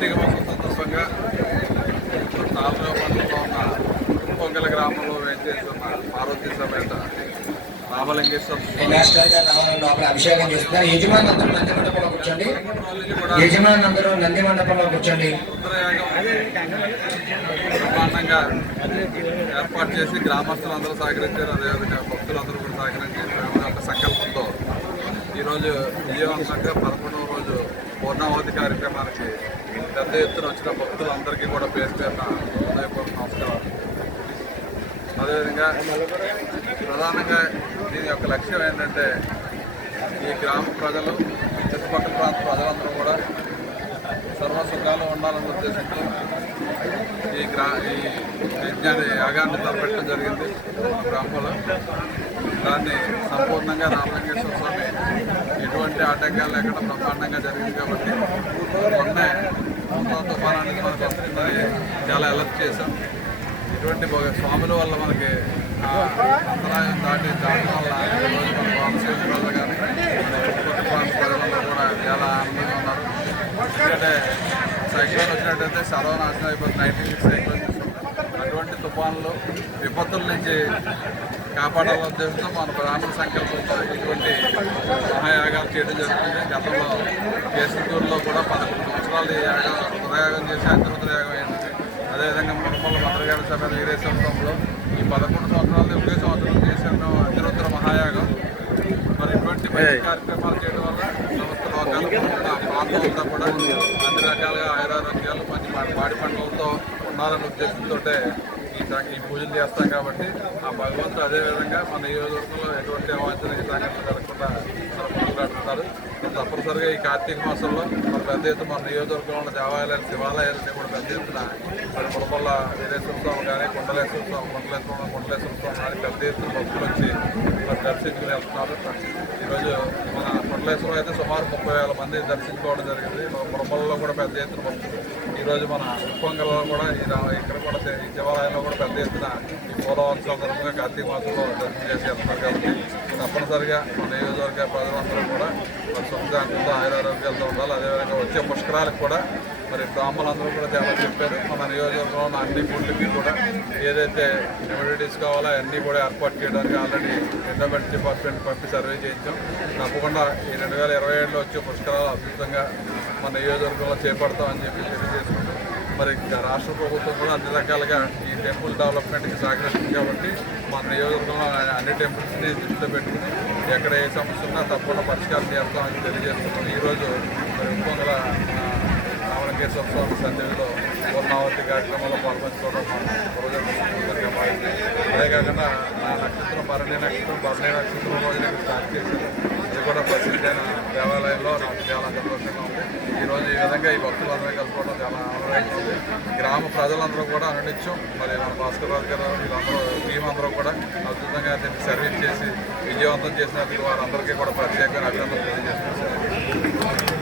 కార్తీక మాసం సందర్భంగా నాలుగో మండలంలో ఉన్న పొంగల గ్రామంలో వేచేస్తున్న పార్వతీ సమేత రామలింగేశ్వర అభిషేకం చేస్తున్నారు. యజమాని అందరూ నంది మండపంలో కూర్చోండి. యజమాని అందరూ నంది మండపంలో కూర్చోండి. బ్రహ్మాండంగా ఏర్పాటు చేసి గ్రామస్తులందరూ సహకరించారు. అదేవిధంగా భక్తులందరూ కూడా సహకరించారు. ఒక సంకల్పంతో ఈరోజు విజయవంతంగా 11వ రోజు పూర్ణావతి కార్యక్రమానికి పెద్ద ఎత్తున వచ్చిన భక్తులందరికీ కూడా పేరు పేరున హృదయపూర్వక నమస్కారం. అదేవిధంగా ప్రధానంగా దీని యొక్క లక్ష్యం ఏంటంటే ఈ గ్రామ ప్రజలు చుట్టుపక్కల ప్రాంత ప్రజలందరూ కూడా సర్వసుఖాలు ఉండాలన్న ఉద్దేశంతో ఈ యాగాన్ని తలపెట్టడం జరిగింది గ్రామంలో. దాన్ని సంపూర్ణంగా రామలింగేశ్వర స్వామి ఎటువంటి ఆటంకాలు లేకుండా బ్రహ్మాండంగా జరిగింది కాబట్టి మొన్నే తుఫానాన్ని మనకు వస్తుందని చాలా అలర్ట్ చేశాం. ఇటువంటి స్వాముల వల్ల మనకి అంతరాయం దాటడం వల్ల ఈరోజు మన కోనసీమ ప్రజలు కానీ చుట్టుపక్కల ప్రజలందరూ కూడా చాలా ఆనందంగా ఉన్నారు. ఎందుకంటే సైక్లోన్ వచ్చినట్టయితే సర్వనాశనం అయిపోతుంది. 96 సైక్లోన్ అటువంటి తుఫాన్లు విపత్తుల నుంచి కాపాడాలనే ఉద్దేశంతో మన బ్రాహ్మణ సంకల్పంతో ఇటువంటి మహాయాగాలు చేయడం జరుగుతుంది. గతంలో కేసీతూరులో కూడా 11 సంవత్సరాలు ఈ హృదయాగం చేసి అంతర్హృదయ యాగం అయింది. అదేవిధంగా మునపల్ల మంత్రగారి సమేత వీరేశ్వరంలో ఈ 11 సంవత్సరాలు ఒకే సంవత్సరం చేసిన అంతర్హృదయ మహాయాగం. మరి ఇటువంటి మంచి కార్యక్రమాలు చేయడం వల్ల సమస్త లోకాలు ప్రాంతం అంతా కూడా అన్ని రకాలుగా ఆయురారోగ్యాలు మంచి పాడి పంటలతో ఉండాలనే ఉద్దేశంతో ఈ పూజలు చేస్తాం. కాబట్టి ఆ భగవంతుడు అదేవిధంగా మన నియోజకవర్గంలో ఎటువంటి అవాంఛనీయ సంఘటనలు జరగకుండా మన పూజలు కట్టుకుంటారు. తప్పనిసరిగా ఈ కార్తీక మాసంలో మన పెద్ద ఎత్తున మన నియోజకవర్గంలో ఉన్న దేవాలయాలు శివాలయాలని కూడా పెద్ద ఎత్తున మరి మునపల్ల వీరేశ్వర స్వామి కానీ కొండలేశ్వర స్వామి కానీ పెద్ద ఎత్తున భక్తులు వచ్చి మరి దర్శించుకుని వెళ్తున్నారు. ఈరోజు మన కొండలేశ్వరం అయితే సుమారు 30,000 మంది దర్శించుకోవడం జరిగింది. మునపల్లలో కూడా పెద్ద ఎత్తున భక్తులు. ఈరోజు మన ఉప్పొంగల్లో కూడా ఇక్కడ కూడా ఈ శివాలయంలో కూడా పెద్ద ఎత్తున ఈ పూలవరం సందర్భంగా కార్తీక మాసంలో దర్శనం చేసి వెళ్తున్నారు. కాబట్టి తప్పనిసరిగా మన నియోజకవర్గ ప్రజలందరూ కూడా మరి సుఖశాంతులతో ఆయురారోగ్యాలతో ఉండాలి. అదేవిధంగా వచ్చే పుష్కరాలకు కూడా మరి బ్రాహ్మణులందరూ కూడా చాలా చెప్పారు. మన నియోజకవర్గంలో ఉన్న అన్ని గుళ్ళకి కూడా ఏదైతే ఇమ్యూనిటీస్ కావాలో అన్నీ కూడా ఏర్పాటు చేయడానికి ఆల్రెడీ ఎండోమెంట్ డిపార్ట్మెంట్ పంపి సర్వే చేయించాం. తప్పకుండా ఈ 2027లో వచ్చే పుష్కరాలు అద్భుతంగా మన నియోజకవర్గంలో చేపడతామని చెప్పి తెలియజేసుకుంటాం. మరి రాష్ట్ర ప్రభుత్వం కూడా అన్ని రకాలుగా ఈ టెంపుల్ డెవలప్మెంట్కి సహకరిస్తుంది. కాబట్టి మన నియోజకవర్గంలో అన్ని టెంపుల్స్ని దృష్టిలో పెట్టుకుని ఎక్కడ ఏ సమస్య ఉన్నా తప్పకుండా పరిష్కారం చేస్తామని తెలియజేస్తున్నాం. ఈరోజు మరి ఉప్పొంగల రామలింగేశ్వర స్వామి సన్నిధిలో పూర్ణావతి కార్యక్రమంలో పాల్పంచుకోవడం రోజుగా భావించింది. అదే కాకుండా నా నక్షత్రం భరణి నక్షత్రం రోజున స్టార్ట్ చేశాను. ఇది కూడా ప్రసిద్ధైన దేవాలయంలో నాకు చాలా సంతోషంగా ఉంది. ఈరోజు ఈ విధంగా ఈ భక్తులందరూ కలుసుకోవడం చాలా ఆనందంగా ఉంది. గ్రామ ప్రజలందరూ కూడా అనునిత్యం మరి మన భాస్కర్ రాజు గారు వీళ్ళందరూ టీం అందరూ కూడా అద్భుతంగా దీన్ని సర్వీస్ చేసి విజయవంతం చేసినందుకు వారందరికీ కూడా ప్రత్యేకంగా అభినందనలు తెలియజేస్తున్నారు.